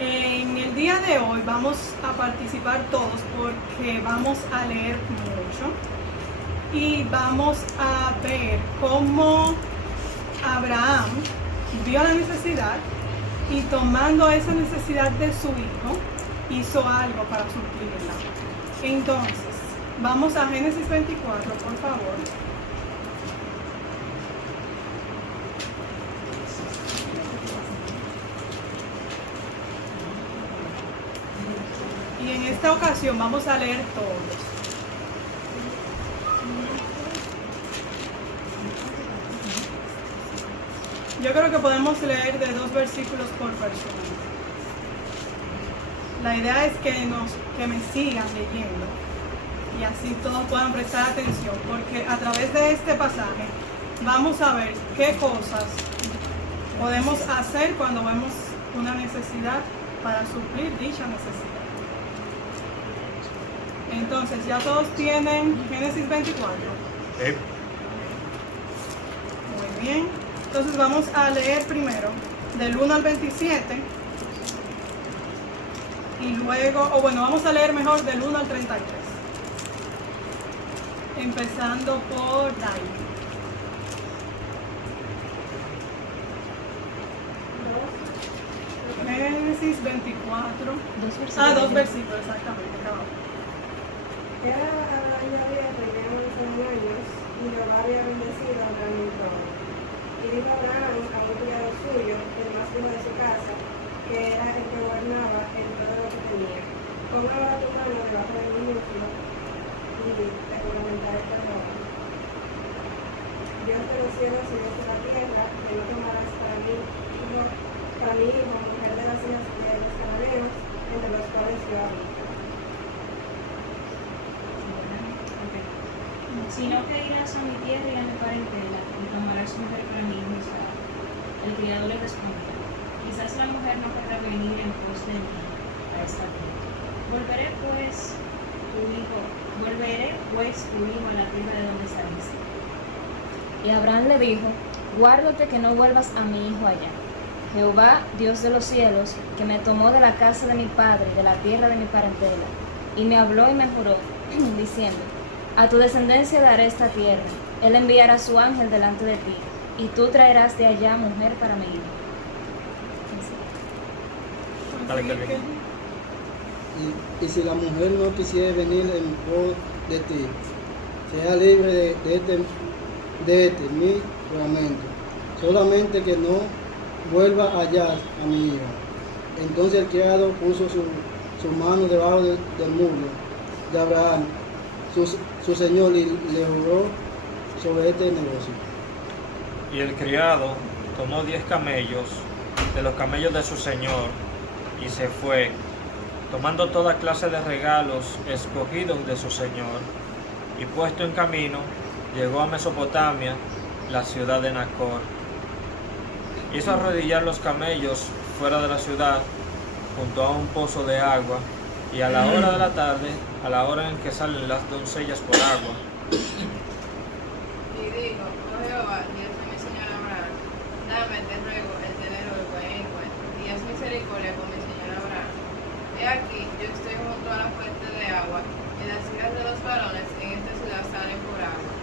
En el día de hoy vamos a participar todos porque vamos a leer mucho y vamos a ver cómo Abraham vio la necesidad y tomando esa necesidad de su hijo hizo algo para suplirla. Entonces, vamos a Génesis 24, por favor. Y en esta ocasión vamos a leer todos. Yo creo que podemos leer de 2 versículos por persona. La idea es que me sigan leyendo y así todos puedan prestar atención, porque a través de este pasaje vamos a ver qué cosas podemos hacer cuando vemos una necesidad para suplir dicha necesidad. Entonces, ¿ya todos tienen Génesis 24? Sí. Muy bien. Entonces vamos a leer primero del 1 al 27 y luego, vamos a leer mejor del 1 al 33. Empezando por Dai. Génesis 24. Dos versículos, exactamente. Ya Abraham ya había 31 años y Jehová había bendecido a Abraham en todo. Y dijo Abraham a un criado suyo, el más viejo de su casa, que era el que gobernaba en todo lo que tenía: pon ahora tu mano debajo de mi muslo y te juramentaré por Jehová, Dios de los cielos y Dios de la tierra, que no tomarás para mí hijo, mujer de las hijas de los cananeos, entre los cuales yo habito. Sino que irás a mi tierra y a mi parentela, y tomarás mujer para mi hijo Isaac. El criado le respondió: quizás la mujer no querrá venir en pos de mí a esta tierra. Volveré pues tu hijo a la tierra de donde saliste. Y Abraham le dijo: guárdate que no vuelvas a mi hijo allá. Jehová, Dios de los cielos, que me tomó de la casa de mi padre, de la tierra de mi parentela, y me habló y me juró, diciendo: a tu descendencia daré esta tierra. Él enviará su ángel delante de ti, y tú traerás de allá mujer para mi hijo. Dale, Kelvin. Y si la mujer no quisiera venir en pos de ti, sea libre de este mi juramento, solamente que no vuelva allá a mi hija. Entonces el criado puso su mano debajo del muslo de Abraham, su señor, y le juró sobre este negocio. Y el criado tomó 10 camellos de los camellos de su señor y se fue, tomando toda clase de regalos escogidos de su señor, y puesto en camino, llegó a Mesopotamia, la ciudad de Nacor. Hizo arrodillar los camellos fuera de la ciudad, junto a un pozo de agua, y a la hora de la tarde, a la hora en que salen las doncellas por agua. Y dijo: oh Jehová, Dios de mi señor Abraham, dame, te ruego, el tener hoy buen encuentro, y haz misericordia con mi señor Abraham. He aquí, yo estoy junto a la fuente de agua, y las hijas de los varones en esta ciudad salen por agua.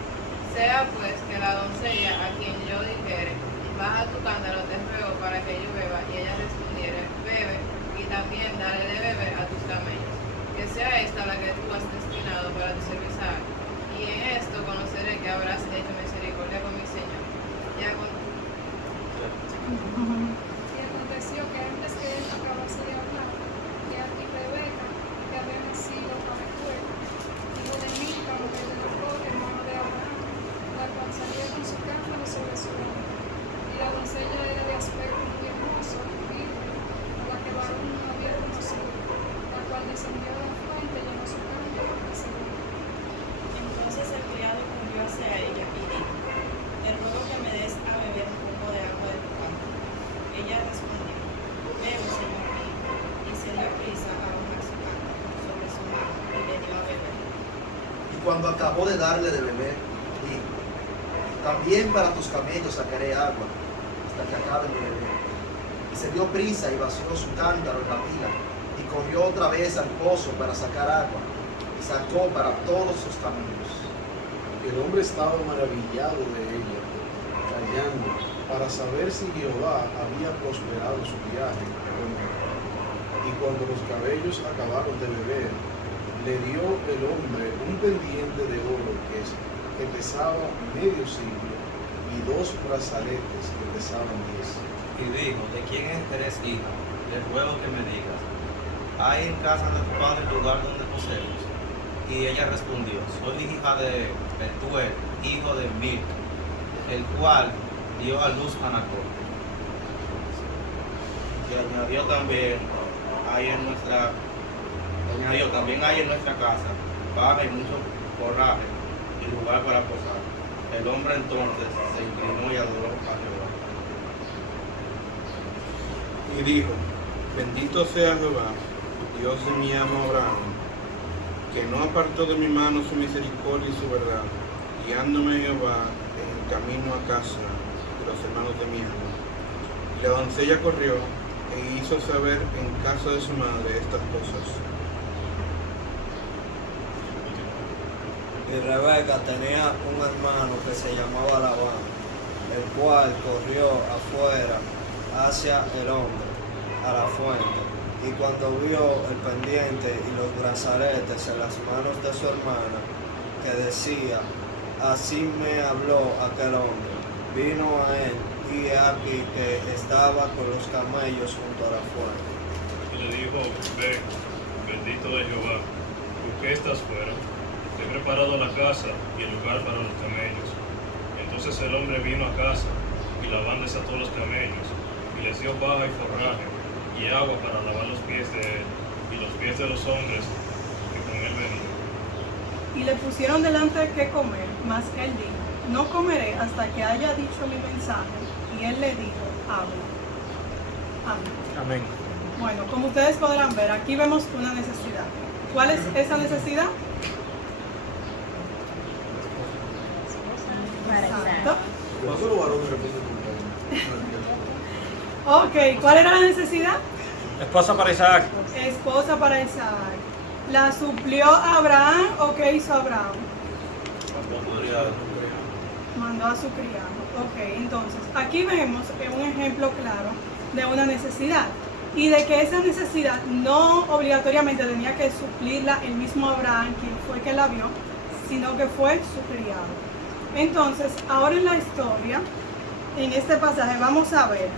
Sea pues que la doncella a quien yo dijere: baja tu cántaro, te ruego, para que yo beba, y ella respondiere: bebe, y también dale de beber a tus camellos, que sea esta la que tú has destinado para tu servicio. Y en esto conoceré que habrás hecho misericordia con mi Señor. Y aconteció que antes que él acabase de hablar, que aquí Rebeca, que había nacido para Raquel, hijo de Milca, mujer de Nacor, hermano de Abraham, la cual salía con su cántaro sobre su hombro. Y la doncella era de aspecto muy hermoso, virgen, a la que varón no había conocido, la cual descendió de la fuente y llenó su cántaro y se bebió. Entonces el criado corrió hacia ella y dijo: te ruego que me des a beber un poco de agua de tu cántaro. Ella respondió: bebo, señor mío. Y se dio prisa a bajar su cántaro sobre su mano y le dio a beber. Y cuando acabó de darle de beber, dijo: también para tus camellos sacaré agua hasta que acaben de beber. Y se dio prisa y vació su cántaro en la pila, y corrió otra vez al pozo para sacar agua, y sacó para todos sus caminos. El hombre estaba maravillado de ella, callando, para saber si Jehová había prosperado su viaje o no. Y cuando los camellos acabaron de beber, le dio el hombre un pendiente de oro que pesaba medio siglo y 2 brazaletes que pesaban 10. Y dijo, ¿de quién eres hija? Le ruego que me digas, ¿hay en casa de tu padre lugar donde posemos? Y ella respondió, soy hija de Betuel, hijo de Milca, el cual dio a luz a Nacor. Y añadió también, también hay en nuestra casa paja y mucho forraje y lugar para posar. El hombre entonces se inclinó y adoró a Jehová. Y dijo, bendito sea Jehová, Dios de mi amo Abraham, que no apartó de mi mano su misericordia y su verdad, guiándome Jehová en el camino a casa de los hermanos de mi amo. Y la doncella corrió e hizo saber en casa de su madre estas cosas. Y Rebeca tenía un hermano que se llamaba Labán, el cual corrió afuera hacia el hombre, a la fuente, y cuando vio el pendiente y los brazaletes en las manos de su hermana, que decía, así me habló aquel hombre, vino a él, y he aquí que estaba con los camellos junto a la fuente. Y le dijo, ven, bendito de Jehová, ¿por qué estás fuera? Te he preparado la casa y el lugar para los camellos. Entonces el hombre vino a casa, y Labán desató los camellos, y les dio paja y forraje, y agua para lavar los pies de él, y los pies de los hombres que con él venían. Y le pusieron delante qué comer, mas él dijo, no comeré hasta que haya dicho mi mensaje. Y él le dijo, habla. Amén. Amén. Bueno, como ustedes podrán ver, aquí vemos una necesidad. ¿Cuál es esa necesidad? Exacto. ¿Cuántos los varones representan? Ok, ¿cuál era la necesidad? Esposa para Isaac. Esposa para Isaac. ¿La suplió Abraham o qué hizo Abraham? Mandó a su criado. Ok, entonces, aquí vemos un ejemplo claro de una necesidad. Y de que esa necesidad no obligatoriamente tenía que suplirla el mismo Abraham, quien fue que la vio, sino que fue su criado. Entonces, ahora en la historia, en este pasaje, vamos a ver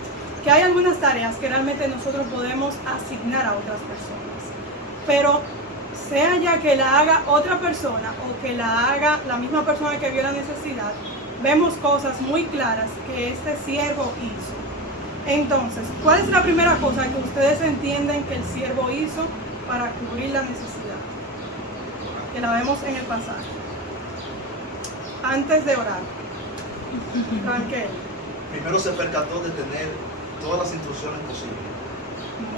que hay algunas tareas que realmente nosotros podemos asignar a otras personas. Pero sea ya que la haga otra persona o que la haga la misma persona que vio la necesidad, vemos cosas muy claras que este siervo hizo. Entonces, ¿cuál es la primera cosa que ustedes entienden que el siervo hizo para cubrir la necesidad? Que la vemos en el pasaje. Antes de orar. Raquel. Primero se percató de tener todas las instrucciones posibles.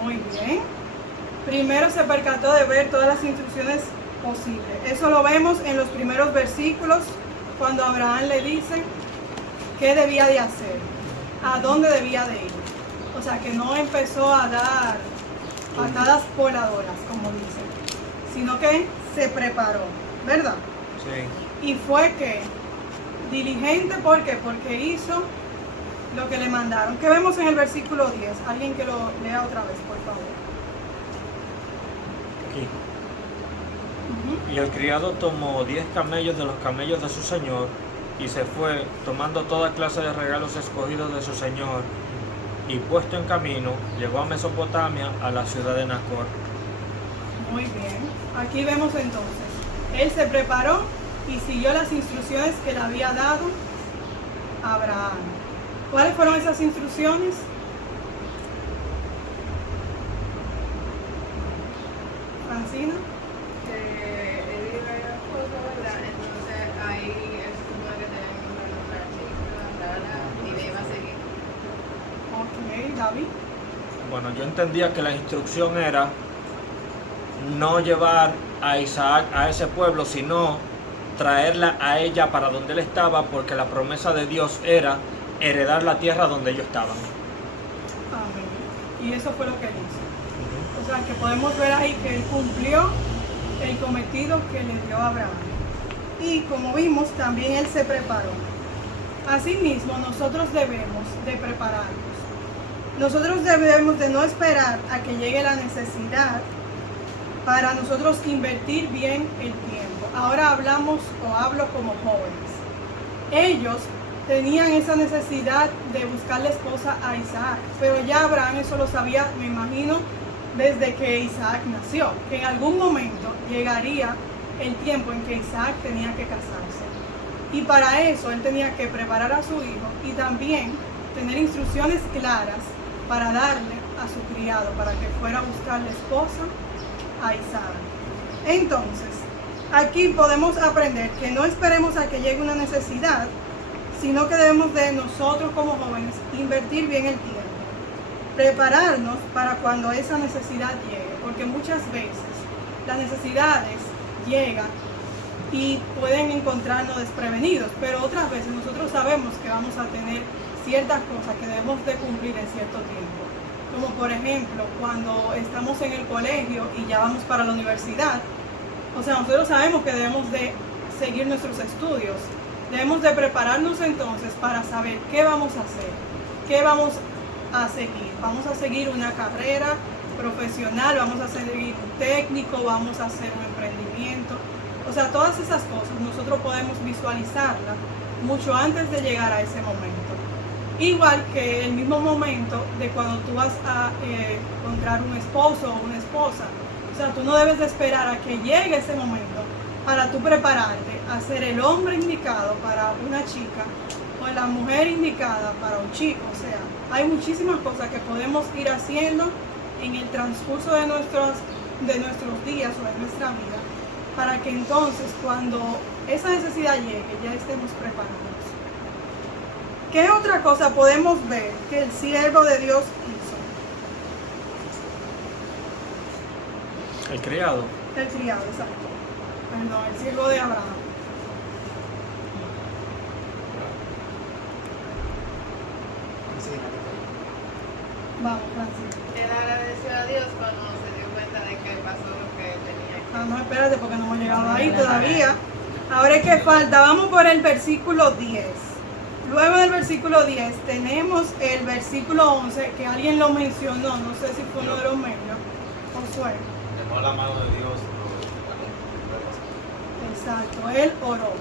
Muy bien. Primero se percató de ver todas las instrucciones posibles. Eso lo vemos en los primeros versículos, cuando Abraham le dice qué debía de hacer, a dónde debía de ir. O sea, que no empezó a dar patadas voladoras, como dicen, sino que se preparó, ¿verdad? Sí. Y fue que diligente, ¿por qué? Porque hizo lo que le mandaron. ¿Qué vemos en el versículo 10? Alguien que lo lea otra vez, por favor. Aquí. Y el criado tomó 10 camellos de los camellos de su señor y se fue, tomando toda clase de regalos escogidos de su señor, y puesto en camino, llegó a Mesopotamia, a la ciudad de Nacor. Muy bien. Aquí vemos entonces, él se preparó y siguió las instrucciones que le había dado Abraham. ¿Cuáles fueron esas instrucciones? Francina. Él iba a ir a Foto, ¿verdad? Entonces ahí es como que tenemos que nombrar chicas, y le iba a seguir. Ok, David. Bueno, yo entendía que la instrucción era no llevar a Isaac a ese pueblo, sino traerla a ella para donde él estaba, porque la promesa de Dios era heredar la tierra donde ellos estaban. Amén. Y eso fue lo que él hizo. O sea, que podemos ver ahí que él cumplió el cometido que le dio a Abraham. Y como vimos, también él se preparó. Asimismo, nosotros debemos de prepararnos. Nosotros debemos de no esperar a que llegue la necesidad para nosotros invertir bien el tiempo. Ahora hablo como jóvenes. Ellos tenían esa necesidad de buscar la esposa a Isaac, pero ya Abraham eso lo sabía, me imagino, desde que Isaac nació, que en algún momento llegaría el tiempo en que Isaac tenía que casarse. Y para eso él tenía que preparar a su hijo y también tener instrucciones claras para darle a su criado, para que fuera a buscar la esposa a Isaac. Entonces, aquí podemos aprender que no esperemos a que llegue una necesidad, sino que debemos de nosotros como jóvenes invertir bien el tiempo, prepararnos para cuando esa necesidad llegue, porque muchas veces las necesidades llegan y pueden encontrarnos desprevenidos, pero otras veces nosotros sabemos que vamos a tener ciertas cosas que debemos de cumplir en cierto tiempo, como por ejemplo cuando estamos en el colegio y ya vamos para la universidad. O sea, nosotros sabemos que debemos de seguir nuestros estudios, debemos de prepararnos entonces para saber qué vamos a hacer, qué vamos a seguir. Vamos a seguir una carrera profesional, vamos a seguir un técnico, vamos a hacer un emprendimiento. O sea, todas esas cosas nosotros podemos visualizarlas mucho antes de llegar a ese momento. Igual que el mismo momento de cuando tú vas a encontrar un esposo o una esposa. O sea, tú no debes de esperar a que llegue ese momento para tú prepararte a ser el hombre indicado para una chica o la mujer indicada para un chico. O sea, hay muchísimas cosas que podemos ir haciendo en el transcurso de nuestros días o de nuestra vida, para que entonces cuando esa necesidad llegue ya estemos preparados. ¿Qué otra cosa podemos ver que el siervo de Dios hizo? El criado. El criado, exacto. Perdón, el siervo de Abraham. Vamos, Francisco. Él agradeció a Dios cuando se dio cuenta de que pasó lo que tenía que hacer. No, espérate, porque no hemos llegado ahí todavía. Ahora es que falta, vamos por el versículo 10. Luego del versículo 10 tenemos el versículo 11, que alguien lo mencionó, no sé si fue uno de los medios. Josué. Llamó la mano de Dios. Exacto, él oró.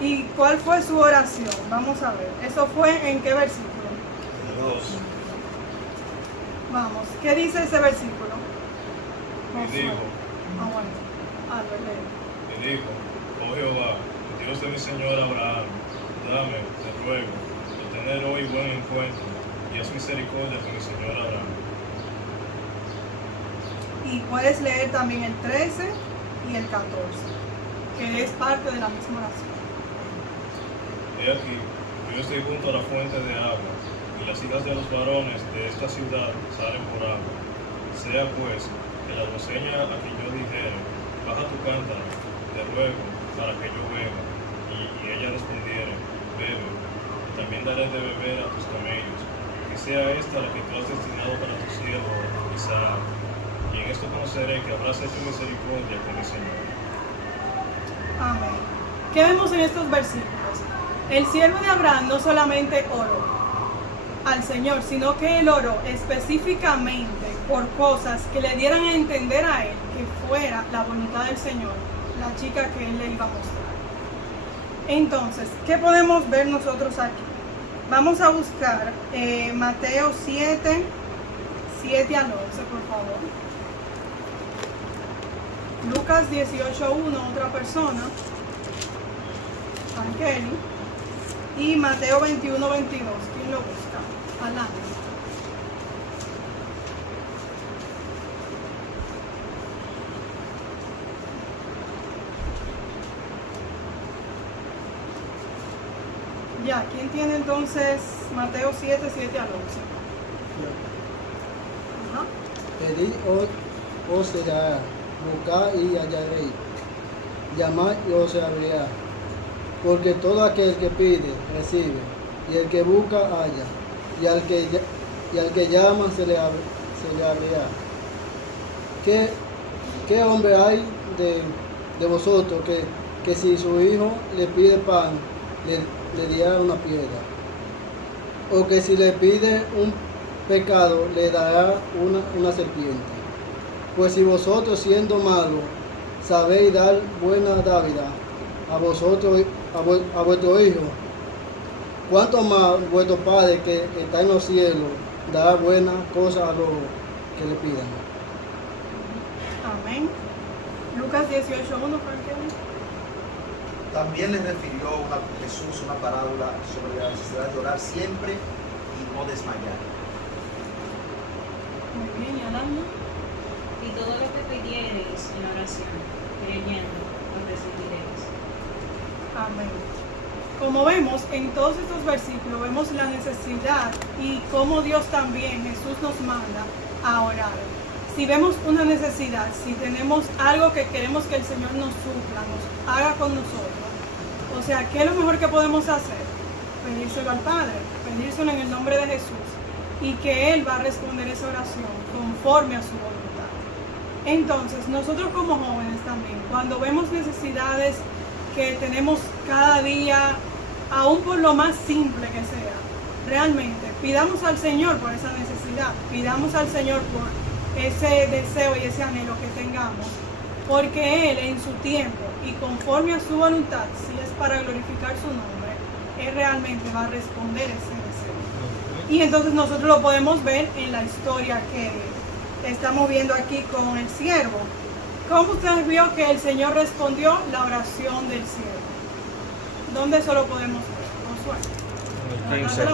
¿Y cuál fue su oración? Vamos a ver. ¿Eso fue en qué versículo? 2. Vamos, ¿qué dice ese versículo? Y dijo, Albert, y dijo, oh Jehová, Dios de mi Señor Abraham, dame, te ruego, de tener hoy buen encuentro, y haz misericordia con mi Señor Abraham. Y puedes leer también el 13 y el 14, que es parte de la misma oración. He aquí, yo estoy junto a la fuente de agua, y las hijas de los varones de esta ciudad salen por agua. Sea pues que la doncella a quien yo dijere, baja tu cántaro, te ruego, para que yo beba, y ella respondiere, bebe, y también daré de beber a tus camellos, que sea esta la que tú has destinado para tu siervo Isaac, y en esto conoceré que habrás hecho misericordia con mi Señor. Amén. ¿Qué vemos en estos versículos? El siervo de Abraham no solamente oró al Señor, sino que él oró específicamente por cosas que le dieran a entender a él que fuera la voluntad del Señor, la chica que él le iba a mostrar. Entonces, ¿qué podemos ver nosotros aquí? Vamos a buscar Mateo 7, 7 al 11, por favor. Lucas 18:1, otra persona, Angeli. Y Mateo 21:22, ¿quién lo busca? Adelante. Ya, ¿quién tiene entonces Mateo 7, 7 al 11? Ajá. Pedid os será, buscad y hallaréis, llamad y os se abrirá. Porque todo aquel que pide, recibe, y el que busca, halla, y al que y al que llama se le abrirá. ¿Qué hombre hay de vosotros que si su hijo le pide pan, le diera una piedra? ¿O que si le pide un pecado, le dará una serpiente? Pues si vosotros, siendo malos, sabéis dar buena dávida a vosotros, a vuestro hijo, ¿cuánto más vuestro Padre que está en los cielos dará buenas cosas a los que le pidan? Amén. Lucas 18:1, Franklin. También les refirió Jesús una parábola sobre la necesidad de orar siempre y no desmayar. Muy bien, ¿y Alana? Y todo lo que pidiereis en oración, creyendo, lo recibiréis. Amén. Como vemos en todos estos versículos, vemos la necesidad y cómo Dios también, Jesús nos manda a orar. Si vemos una necesidad, si tenemos algo que queremos que el Señor nos supla, nos haga con nosotros, o sea, ¿qué es lo mejor que podemos hacer? Pedírselo al Padre, pedírselo en el nombre de Jesús, y que Él va a responder esa oración conforme a su voluntad. Entonces, nosotros como jóvenes también, cuando vemos necesidades que tenemos cada día, aún por lo más simple que sea, realmente pidamos al Señor por esa necesidad, pidamos al Señor por ese deseo y ese anhelo que tengamos, porque Él en su tiempo y conforme a su voluntad, si es para glorificar su nombre, Él realmente va a responder ese deseo. Y entonces nosotros lo podemos ver en la historia que estamos viendo aquí con el siervo. ¿Cómo usted vio que el Señor respondió la oración del siervo? ¿Dónde eso lo podemos ver? Josué. En el 15.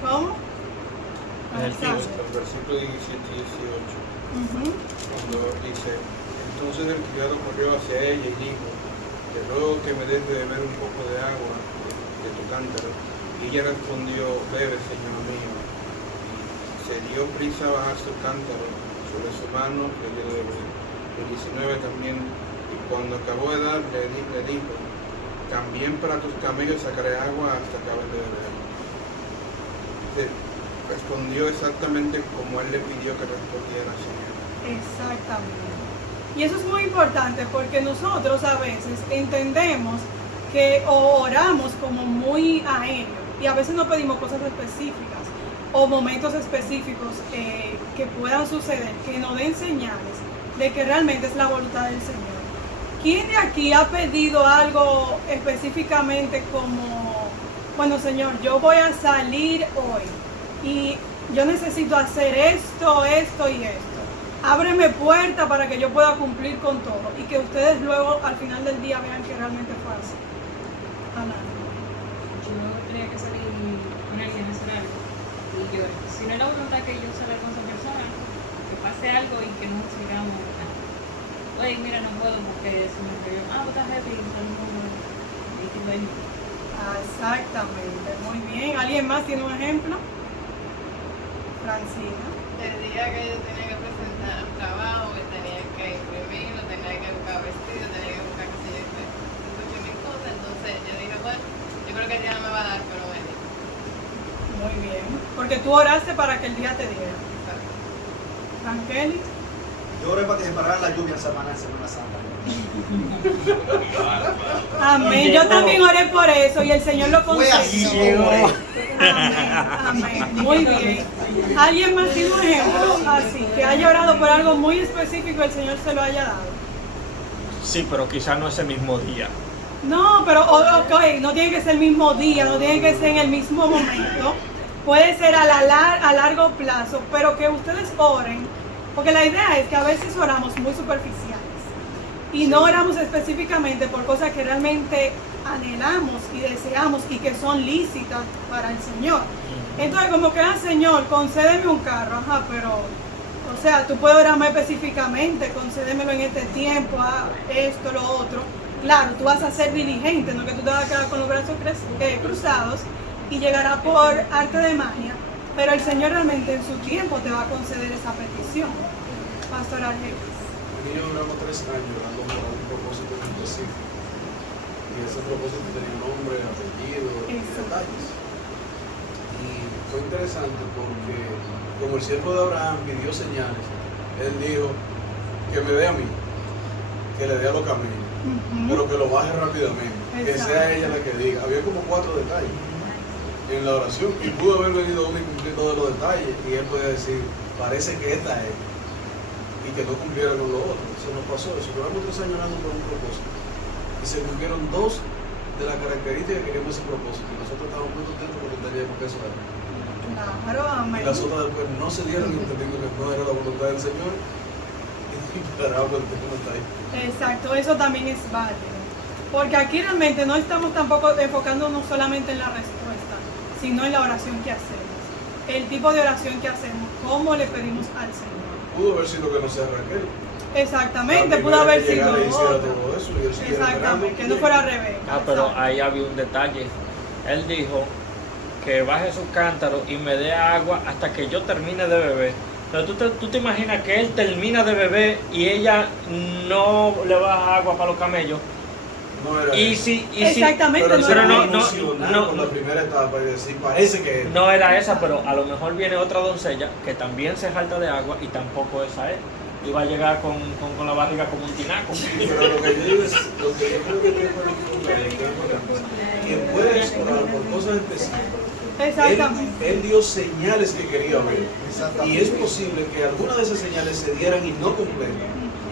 ¿Cómo? En el 15. El versículo 17 y 18, cuando dice: entonces el criado corrió hacia ella y dijo: te ruego que me des de beber un poco de agua de tu cántaro. Y ella respondió: bebe, señor mío. Y se dio prisa a bajar su cántaro sobre su mano, le dio de beber. El 19 también, y cuando acabó de dar, le dijo: también para tus camellos sacaré agua hasta acabar de beber. Respondió exactamente como él le pidió que respondiera, Señor. Exactamente. Y eso es muy importante porque nosotros a veces entendemos que oramos como muy aéreo y a veces no pedimos cosas específicas o momentos específicos que puedan suceder, que nos den señales de que realmente es la voluntad del Señor. ¿Quién de aquí ha pedido algo específicamente como, bueno, Señor, yo voy a salir hoy y yo necesito hacer esto y esto? Ábreme puerta para que yo pueda cumplir con todo y que ustedes luego al final del día vean que realmente fue así. Ana. Yo tenía que salir con alguien a hacer algo y yo, si no es la voluntad que yo salga con esa persona, que pase algo y que no sigamos. Oye, mira, no puedo porque se me cayó. Estás heavy, Exactamente, muy bien. ¿Alguien más tiene un ejemplo? Francina. El día que yo tenía que presentar un trabajo, que tenía que imprimirlo, tenía que buscar vestido, tenía que buscar qué sé yo, muchas mil cosas. Entonces yo dije, bueno, yo creo que el día no me va a dar, pero me dio. Muy bien. Porque tú oraste para que el día te diera. Frankeli. Yo oré para que se parara la lluvia en Semana Santa. Amén. Yo también oré por eso y el Señor lo Fue así concedió. como oré. Amén. Muy bien. ¿Alguien más tiene un ejemplo así? Que haya orado por algo muy específico y el Señor se lo haya dado. Sí, pero quizás no ese mismo día. No, pero okay, no tiene que ser el mismo día, no tiene que ser en el mismo momento. Puede ser a largo plazo, pero que ustedes oren. Porque la idea es que a veces oramos muy superficiales y no oramos específicamente por cosas que realmente anhelamos y deseamos y que son lícitas para el Señor. Entonces como que, Señor, concédeme un carro, pero, o sea, tú puedes orar más específicamente, concédemelo en este tiempo, esto, lo otro. Claro, tú vas a ser diligente, no que tú te vas a quedar con los brazos cruzados y llegará por arte de magia. Pero el Señor realmente en su tiempo te va a conceder esa petición. Pastor Argelis. Yo llevaba 3 años orando por un propósito específico. Y ese propósito tenía nombre, apellido y detalles. Y fue interesante porque como el siervo de Abraham pidió señales, él dijo que me dé a mí, que le dé a los camellos, pero que lo baje rápidamente, que sea ella la que diga. Había como 4 detalles en la oración y pudo haber venido uno y cumplir todos los detalles y él podía decir, parece que esta es, y que no cumpliera con lo otro. Eso no pasó, eso duramos 3 años orando por un propósito y se cumplieron 2 de las características que queríamos ese propósito y nosotros estábamos muy contentos porque teníamos que eso era. Claro, amén. Y las otras después no se dieron entendiendo que no era la voluntad del Señor y paramos el tema está ahí. Exacto, eso también es válido. Porque aquí realmente no estamos tampoco enfocándonos solamente en la respuesta, sino en la oración que hacemos. El tipo de oración que hacemos, cómo le pedimos al Señor. Pudo haber sido que no sea Raquel. Exactamente, pudo haber sido otra. Exactamente, que no fuera Rebeca. Pero ahí había un detalle. Él dijo que baje su cántaro y me dé agua hasta que yo termine de beber. Pero tú te imaginas que él termina de beber y ella no le baja agua para los camellos. No era exactamente, pero no, con la primera etapa y decir, parece que no era esa, pero a lo mejor viene otra doncella que también se jalta de agua y tampoco esa es. Y va a llegar con la barriga como un tinaco. Pero lo que yo digo es, lo que yo creo que puedes orar por cosas específicas. Exactamente. Él dio señales que quería ver. Y es posible que algunas de esas señales se dieran y no completas.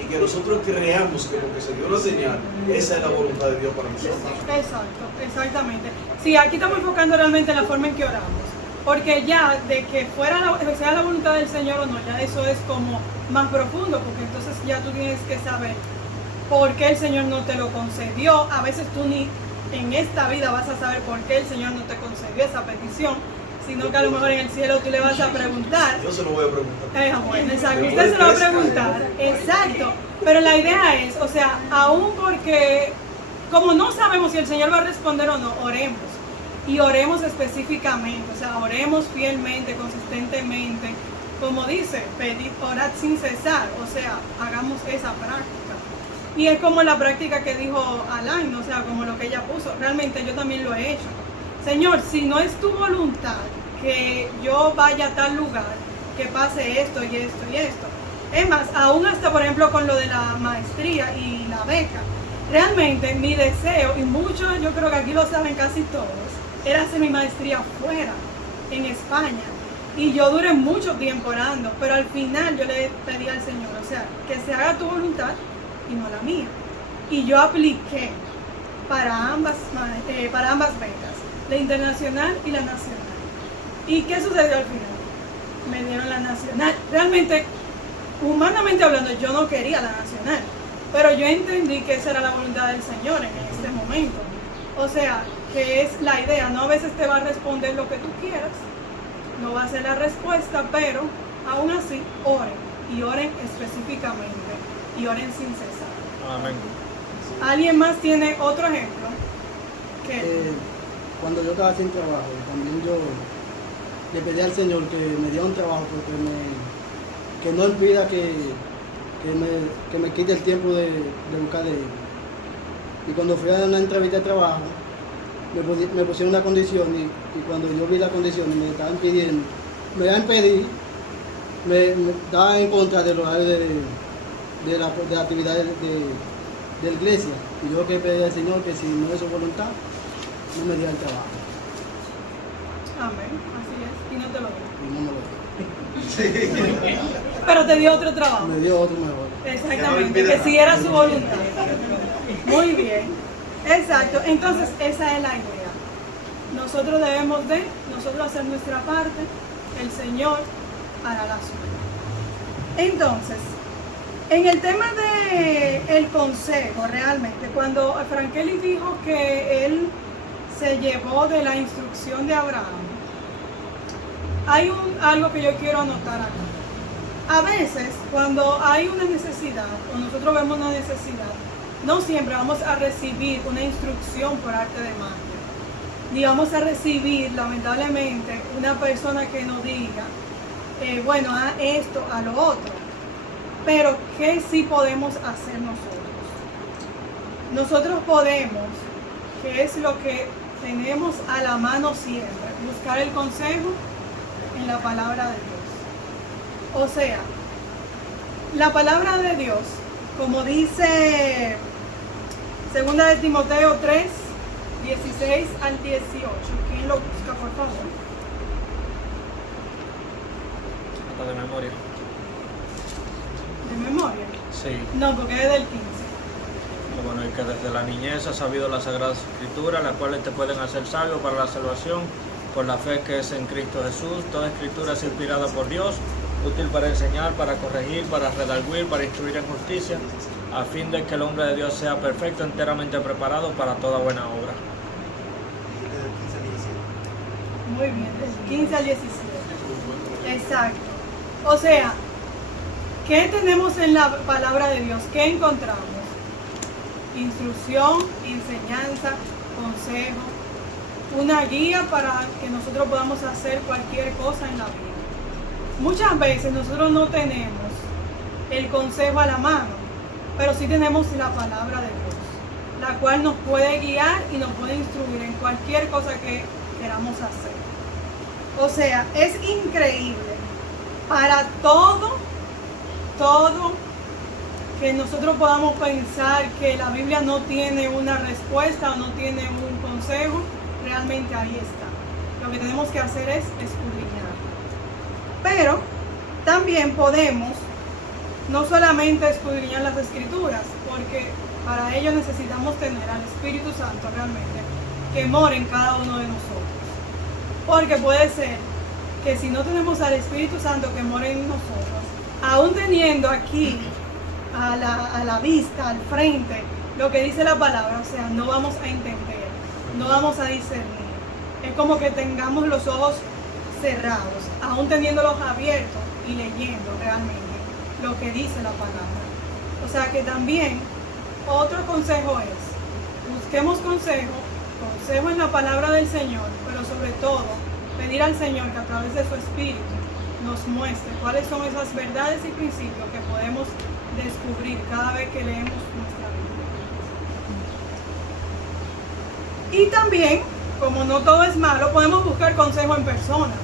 Y que nosotros creamos que porque se dio la señal, esa es la voluntad de Dios para nosotros. Exacto, exactamente. Sí, aquí estamos enfocando realmente en la forma en que oramos. Porque ya de que sea la voluntad del Señor o no, ya eso es como más profundo, porque entonces ya tú tienes que saber por qué el Señor no te lo concedió. A veces tú ni en esta vida vas a saber por qué el Señor no te concedió esa petición, sino que a lo mejor en el cielo tú le vas a preguntar. Yo se lo voy a preguntar. Bueno, exacto, usted se lo va a preguntar. Exacto, pero la idea es, o sea, aún porque como no sabemos si el Señor va a responder o no, oremos. Y oremos específicamente, o sea, oremos fielmente, consistentemente, como dice, pedid, orad sin cesar, o sea, hagamos esa práctica. Y es como la práctica que dijo Alain, o sea, como lo que ella puso, realmente yo también lo he hecho. Señor, si no es tu voluntad que yo vaya a tal lugar, que pase esto y esto y esto. Es más, aún hasta por ejemplo con lo de la maestría y la beca, realmente mi deseo, y muchos yo creo que aquí lo saben casi todos, era hacer mi maestría fuera, en España. Y yo duré mucho tiempo orando, pero al final yo le pedí al Señor, o sea, que se haga tu voluntad y no la mía. Y yo apliqué para ambas becas, la internacional y la nacional. ¿Y qué sucedió al final? Me dieron la nacional. Realmente, humanamente hablando, yo no quería la nacional, pero yo entendí que esa era la voluntad del Señor en este momento. O sea, que es la idea, no a veces te va a responder lo que tú quieras, no va a ser la respuesta, pero aún así oren, y oren específicamente, y oren sin cesar. Amén. ¿Alguien más tiene otro ejemplo? Cuando yo estaba sin trabajo, también yo le pedí al Señor que me diera un trabajo, porque que no impida que me quite el tiempo de buscar de Él. Y cuando fui a una entrevista de trabajo, me pusieron una condición y cuando yo vi la condición y me estaban pidiendo, me iban a impedir, me estaba en contra del horario de la actividad de la iglesia. Y yo que pedí al Señor que si no es su voluntad, no me diera el trabajo. Amén, así es, y no te lo dio. Y no me lo dio. Pero te dio otro trabajo. Me dio otro mejor. Exactamente, que si era su voluntad. Muy bien, exacto. Entonces esa es la idea. Nosotros debemos nosotros hacer nuestra parte, el Señor hará la suya. Entonces, en el tema del consejo, realmente, cuando Frankeli dijo que él se llevó de la instrucción de Abraham, hay algo que yo quiero anotar acá. A veces, cuando hay una necesidad, o nosotros vemos una necesidad, no siempre vamos a recibir una instrucción por arte de magia. Ni vamos a recibir, lamentablemente, una persona que nos diga, bueno, a esto, a lo otro. Pero, ¿qué sí podemos hacer nosotros? Nosotros podemos, que es lo que tenemos a la mano siempre buscar el consejo en la palabra de Dios. O sea, la palabra de Dios, como dice 2 de Timoteo 3, 16 al 18. ¿Quién lo busca, por favor? Hasta de memoria. ¿De memoria? Sí. No, porque es del 15. Bueno, y que desde la niñez has sabido las Sagradas Escrituras, las cuales te pueden hacer sabio para la salvación por la fe que es en Cristo Jesús. Toda escritura es inspirada por Dios, útil para enseñar, para corregir, para redarguir, para instruir en justicia, a fin de que el hombre de Dios sea perfecto, enteramente preparado para toda buena obra. Muy bien, del 15 al 17. Exacto. O sea, ¿qué tenemos en la palabra de Dios? ¿Qué encontramos? Instrucción, enseñanza, consejo, una guía para que nosotros podamos hacer cualquier cosa en la vida. Muchas veces nosotros no tenemos el consejo a la mano, pero sí tenemos la palabra de Dios, la cual nos puede guiar y nos puede instruir en cualquier cosa que queramos hacer. O sea, es increíble para todo que nosotros podamos pensar que la Biblia no tiene una respuesta o no tiene un consejo, realmente ahí está. Lo que tenemos que hacer es escudriñar. Pero también podemos no solamente escudriñar las Escrituras, porque para ello necesitamos tener al Espíritu Santo realmente que more en cada uno de nosotros. Porque puede ser que si no tenemos al Espíritu Santo que more en nosotros, aún teniendo aquí a la vista, al frente, lo que dice la palabra, o sea, no vamos a entender, no vamos a discernir. Es como que tengamos los ojos cerrados, aún teniéndolos abiertos y leyendo realmente lo que dice la palabra. O sea que también otro consejo es, busquemos consejo en la palabra del Señor, pero sobre todo pedir al Señor que a través de su Espíritu nos muestre cuáles son esas verdades y principios que podemos descubrir cada vez que leemos nuestra Biblia. Y también, como no todo es malo, podemos buscar consejo en personas.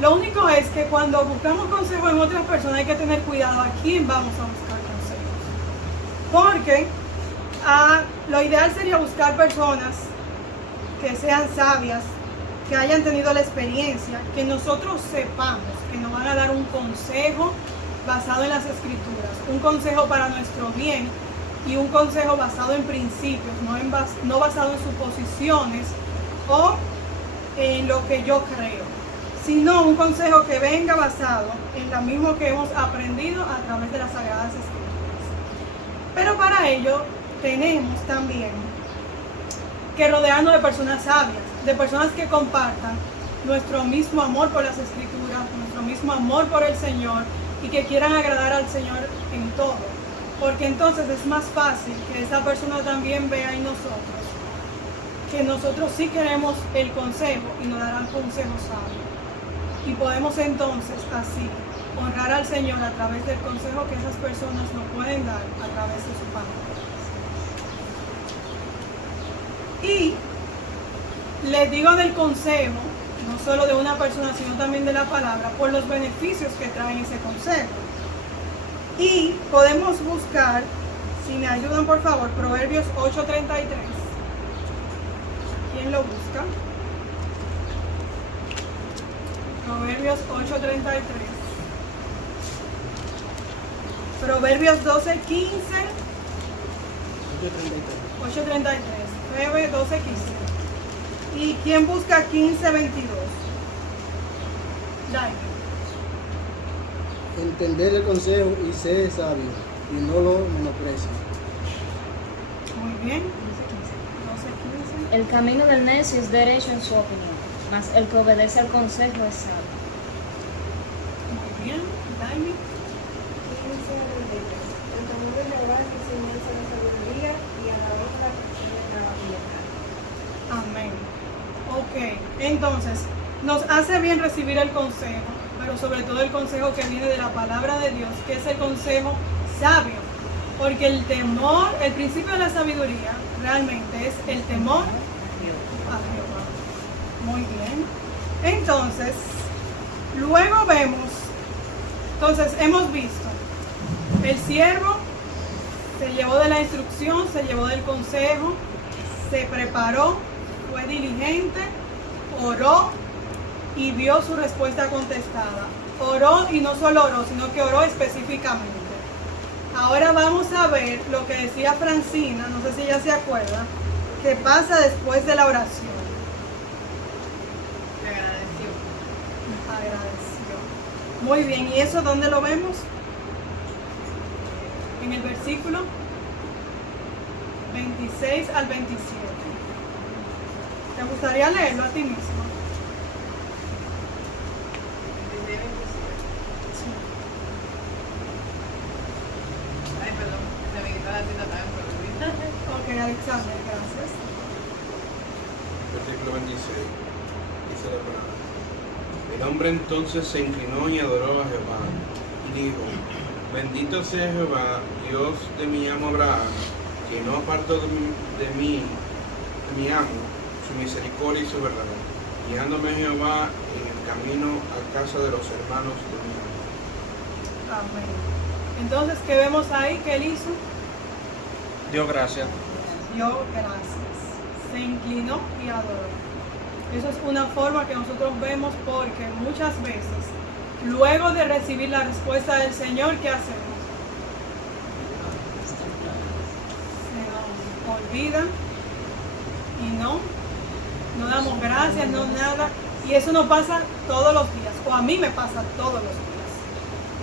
Lo único es que cuando buscamos consejo en otras personas hay que tener cuidado a quién vamos a buscar consejos. Porque lo ideal sería buscar personas que sean sabias, que hayan tenido la experiencia, que nosotros sepamos que nos van a dar un consejo basado en las Escrituras, un consejo para nuestro bien y un consejo basado en principios, no basado en suposiciones o en lo que yo creo, sino un consejo que venga basado en lo mismo que hemos aprendido a través de las Sagradas Escrituras. Pero para ello tenemos también que rodearnos de personas sabias, de personas que compartan nuestro mismo amor por las Escrituras, nuestro mismo amor por el Señor y que quieran agradar al Señor en todo. Porque entonces es más fácil que esa persona también vea en nosotros que nosotros sí queremos el consejo y nos darán consejo sabio. Y podemos entonces así honrar al Señor a través del consejo que esas personas nos pueden dar a través de su palabra. Y les digo del consejo, no solo de una persona, sino también de la palabra, por los beneficios que traen ese consejo. Y podemos buscar, si me ayudan por favor, Proverbios 8:33. ¿Quién lo busca? Proverbios 8:33. Proverbios 12:15. 8:33. Febe 12:15. ¿Y quién busca 15:22? Dai. Entender el consejo y ser sabio, y no lo menosprecies. Muy bien. 12:15. El camino del necio es derecho en su opinión, mas el que obedece al consejo es sabio. Muy bien. Daimi. 15:23. El temor de Jehová es enseñanza de sabiduría y a la honra la piedad. Amén. Ok, entonces, nos hace bien recibir el consejo, pero sobre todo el consejo que viene de la palabra de Dios, que es el consejo sabio. Porque el temor, el principio de la sabiduría, realmente es el temor a Muy bien. Entonces, luego vemos, hemos visto, el siervo se llevó de la instrucción, se llevó del consejo, se preparó, fue diligente, oró y vio su respuesta contestada. Oró y no solo oró, sino que oró específicamente. Ahora vamos a ver lo que decía Francina, no sé si ella se acuerda, que pasa después de la oración. Agradeció. Muy bien, ¿y eso dónde lo vemos? En el versículo 26 al 27. ¿Te gustaría leerlo a ti mismo? Ay, perdón, se me quitó la cita también, Ok, Alexander, gracias. Versículo 26. Dice la palabra. El hombre entonces se inclinó y adoró a Jehová y dijo: Bendito sea Jehová, Dios de mi amo Abraham, que no apartó de mi amo, su misericordia y su verdad, guiándome Jehová en el camino a casa de los hermanos de mi amo. Amén. Entonces, ¿qué vemos ahí que él hizo? Dio gracias. Dio gracias. Se inclinó y adoró. Eso es una forma que nosotros vemos porque muchas veces, luego de recibir la respuesta del Señor, ¿qué hacemos? Se nos olvida y no damos gracias, no nada. Y eso nos pasa todos los días, o a mí me pasa todos los días.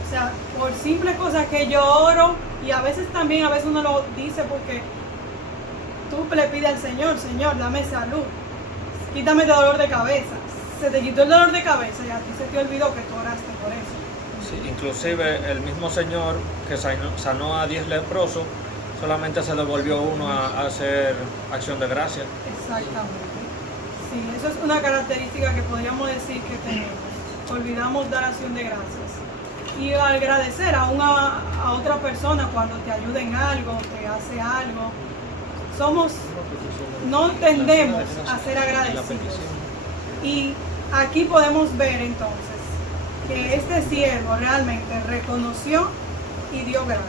O sea, por simples cosas que yo oro, y a veces uno lo dice porque tú le pides al Señor: Señor, dame salud, quítame el dolor de cabeza. Se te quitó el dolor de cabeza y a ti se te olvidó que tú oraste por eso. Sí, inclusive el mismo Señor que sanó a 10 leprosos, solamente se devolvió uno a hacer acción de gracia. Exactamente. Sí, eso es una característica que podríamos decir que tenemos. Olvidamos dar acción de gracias. Y agradecer a otra persona cuando te ayuda en algo, te hace algo. No tendemos a ser agradecidos. Y aquí podemos ver entonces que este siervo realmente reconoció y dio gracias.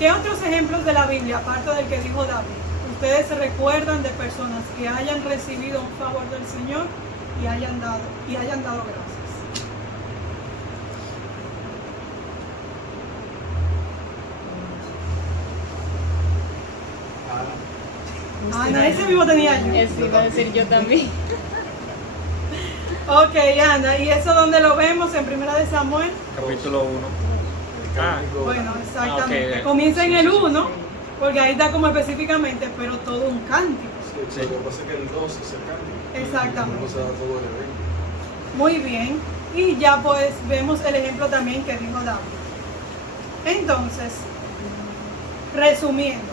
¿Qué otros ejemplos de la Biblia, aparte del que dijo David, ustedes se recuerdan de personas que hayan recibido un favor del Señor y hayan dado gracias? Ana, ese mismo tenía yo. Eso iba a decir yo también. Ok, Ana, ¿y eso dónde lo vemos? En 1 de Samuel. Capítulo 1. Bueno, exactamente. Okay. Comienza en el 1, porque ahí está como específicamente, pero todo un cántico. Sí. Lo que pasa es que el 2 es el cántico. Exactamente. O sea, todo el evento. Muy bien. Y ya pues vemos el ejemplo también que dijo David. Entonces, resumiendo,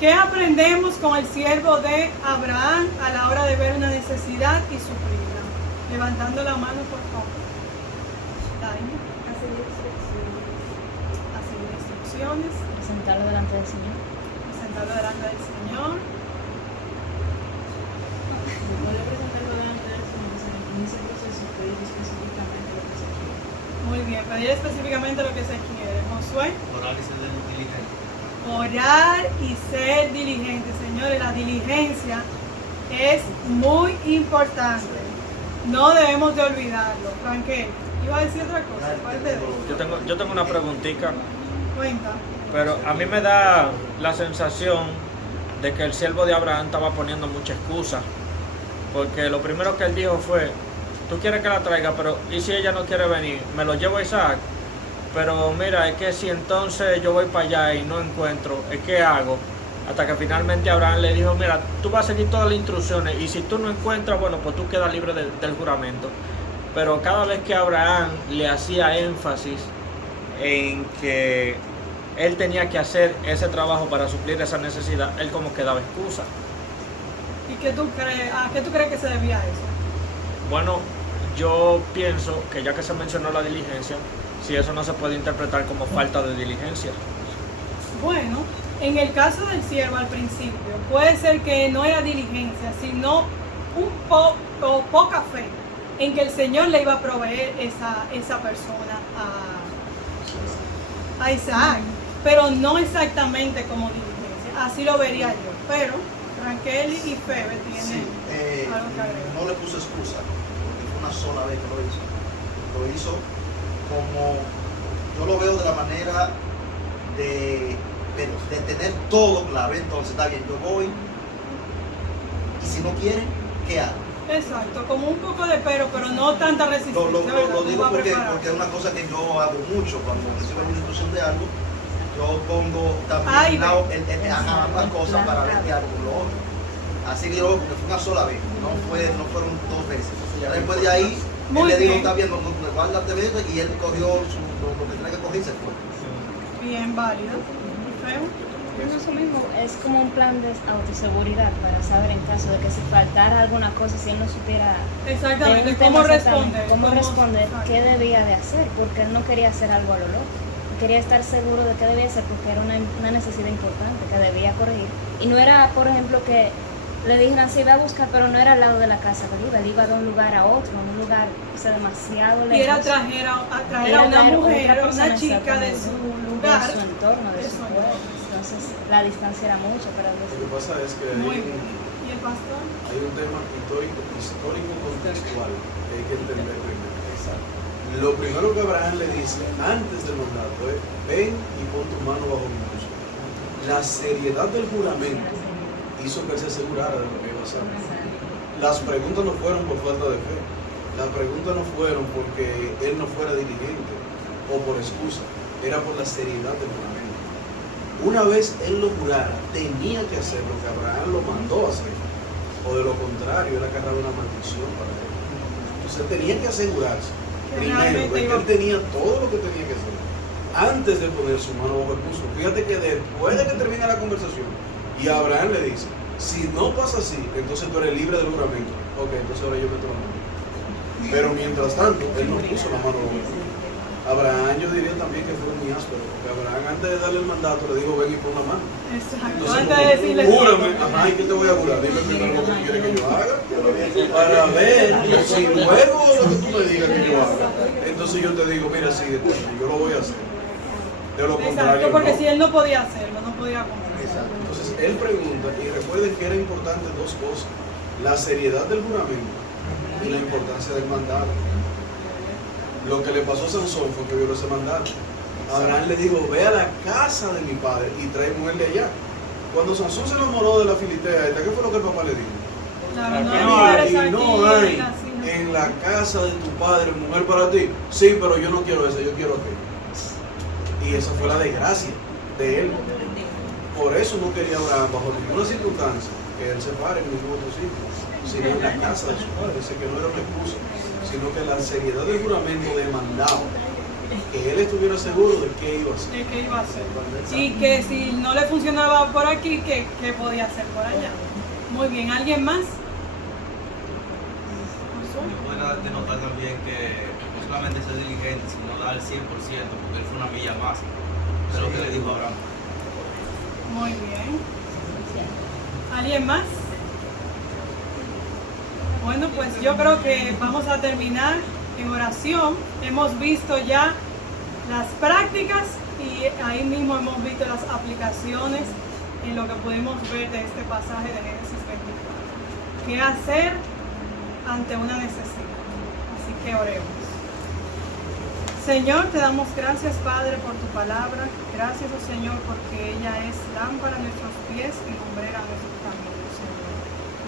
¿qué aprendemos con el siervo de Abraham a la hora de ver una necesidad y suplirla? Levantando la mano, por favor. Daima. Hacer instrucciones. Presentarlo delante del Señor. Presentarlo delante del Señor. Puede presentarlo delante del Señor, en ese proceso pedir específicamente lo que se quiere. Muy bien, pedir específicamente lo que se quiere. Josué. Orar y ser diligente. Orar y ser diligente, señores. La diligencia es muy importante. No debemos de olvidarlo. Frankel, iba a decir otra cosa. Aparte de eso. Yo tengo una preguntita, Cuenta. pero a mí me da la sensación de que el siervo de Abraham estaba poniendo mucha excusa, porque lo primero que él dijo fue: tú quieres que la traiga, pero ¿y si ella no quiere venir? ¿Me lo llevo a Isaac? Pero mira, es que si entonces yo voy para allá y no encuentro, ¿qué hago? Hasta que finalmente Abraham le dijo: mira, tú vas a seguir todas las instrucciones y si tú no encuentras, bueno, pues tú quedas libre del juramento. Pero cada vez que Abraham le hacía énfasis en que él tenía que hacer ese trabajo para suplir esa necesidad, él como que daba excusa. ¿Y qué tú crees? ¿A qué tú crees que se debía eso? Bueno, yo pienso que ya que se mencionó la diligencia, si eso no se puede interpretar como falta de diligencia. Bueno, en el caso del siervo al principio, puede ser que no era diligencia, sino poca fe en que el Señor le iba a proveer esa persona a Isaac, pero no exactamente como diligencia. Así lo vería yo. Pero Raquel y Febe tienen algo que agregar. No le puse excusa, porque fue una sola vez que lo hizo. Lo hizo como, yo lo veo de la manera de tener todo claro. Entonces, está bien, yo voy, y si no quieren, ¿qué hago? Exacto, como un poco de pero no tanta resistencia. Lo digo porque es una cosa que yo hago mucho. Cuando recibo una instrucción de algo, yo pongo también ambas cosas para ver qué hago con lo otro. Así que yo, porque fue una sola vez, no fueron 2 veces. Ya después de ahí, él le dijo, está bien, no guárdate de eso, y él cogió lo que tenía que coger y se fue. Bien válido. Eso mismo es como un plan de autoseguridad para saber en caso de que si faltara alguna cosa, si él no supiera exactamente cómo responder, qué debía de hacer, porque él no quería hacer algo a lo loco, quería estar seguro de qué debía hacer porque era una necesidad importante que debía corregir. Y no era, por ejemplo, que le dijeran así, ve a buscar, pero no era al lado de la casa que él iba de un lugar a otro, un lugar demasiado lejos. Y era traer a una mujer, una chica de su lugar, de su entorno, de su pueblo. Entonces la distancia era mucha para los. Lo que pasa es que ¿Y el pastor? Hay un tema histórico contextual que hay que entender primero. Exacto. Lo primero que Abraham le dice antes del mandato es: ven y pon tu mano bajo mi brazo. La seriedad del juramento hizo que él se asegurara de lo que iba a hacer. Las preguntas no fueron por falta de fe, las preguntas no fueron porque él no fuera diligente o por excusa, era por la seriedad del juramento. Una vez él lo jurara, tenía que hacer lo que Abraham lo mandó a hacer, o de lo contrario, él acarraba una maldición para él. Entonces él tenía que asegurarse, primero, de que él tenía todo lo que tenía que hacer, antes de poner su mano bajo el pulso. Fíjate que después de que termina la conversación, y Abraham le dice, si no pasa así, entonces tú eres libre del juramento. Ok, entonces ahora yo meto la mano. Pero mientras tanto, él no puso la mano bajo el pulso. Abraham, yo diría también que fue muy áspero, porque Abraham antes de darle el mandato le dijo, ven y pon la mano. Exacto. Entonces, Antes de decirle, júrame, ajá, ¿y qué te voy a jurar? Dime primero lo que quieres que yo haga, para ver si luego lo que tú me digas que yo haga, entonces yo te digo, mira, sí, yo lo voy a hacer. De lo contrario, exacto, porque no. si él no podía hacerlo, no podía comer. Exacto. Entonces él pregunta, y recuerden que era importante 2 cosas: la seriedad del juramento y la importancia del mandato. Lo que le pasó a Sansón fue que violó ese mandato. Abraham le dijo, ve a la casa de mi padre y trae mujer de allá. Cuando Sansón se enamoró de la filitea, ¿qué fue lo que el papá le dijo? No hay en la casa de tu padre mujer para ti. Sí, pero yo no quiero esa, yo quiero aquella. Y esa fue la desgracia de él. Por eso no quería Abraham, bajo ninguna circunstancia, que él se pare en ningún otro sitio, sino en la casa de su padre. Dice que no era una excusa, sino que la seriedad del juramento demandaba que él estuviera seguro de qué iba a hacer. De qué iba a hacer. Y que si no le funcionaba por aquí, ¿qué podía hacer por allá? Muy bien, ¿alguien más? Yo puedo denotar también que no solamente ser diligente, sino dar el 100%, porque él fue una milla más de lo que le dijo Abraham. Muy bien. ¿Alguien más? Bueno, pues yo creo que vamos a terminar en oración. Hemos visto ya las prácticas y ahí mismo hemos visto las aplicaciones en lo que pudimos ver de este pasaje de Génesis 24. ¿Qué hacer ante una necesidad? Así que oremos. Señor, te damos gracias, Padre, por tu palabra. Gracias, oh Señor, porque ella es lámpara a nuestros pies y lumbrera a nuestros caminos, Señor.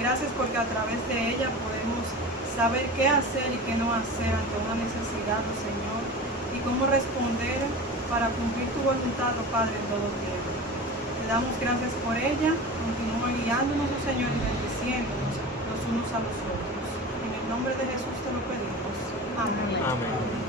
Gracias porque a través de ella podemos saber qué hacer y qué no hacer ante una necesidad, oh Señor, y cómo responder para cumplir tu voluntad, oh Padre, en todo tiempo. Te damos gracias por ella. Continúa guiándonos, oh Señor, y bendiciéndonos los unos a los otros. En el nombre de Jesús te lo pedimos. Amén. Amén.